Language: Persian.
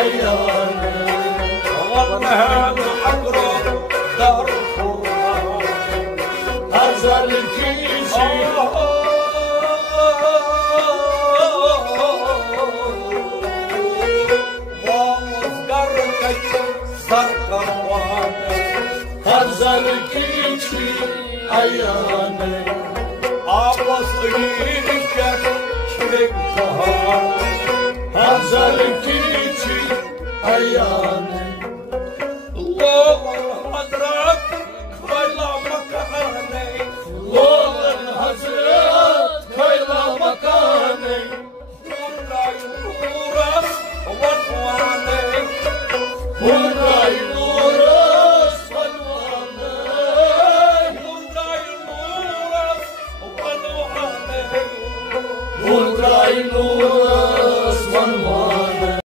عياني والله الحقرب دار القرآن هذا الكيشي ومصدرك سرقواني هذا الكيشي عياني عبص ايدك شرقتها هذا الكيشي عياني الله حضرك كيلا مكاني الله حضرك كيلا مكاني ولا يورس وانواني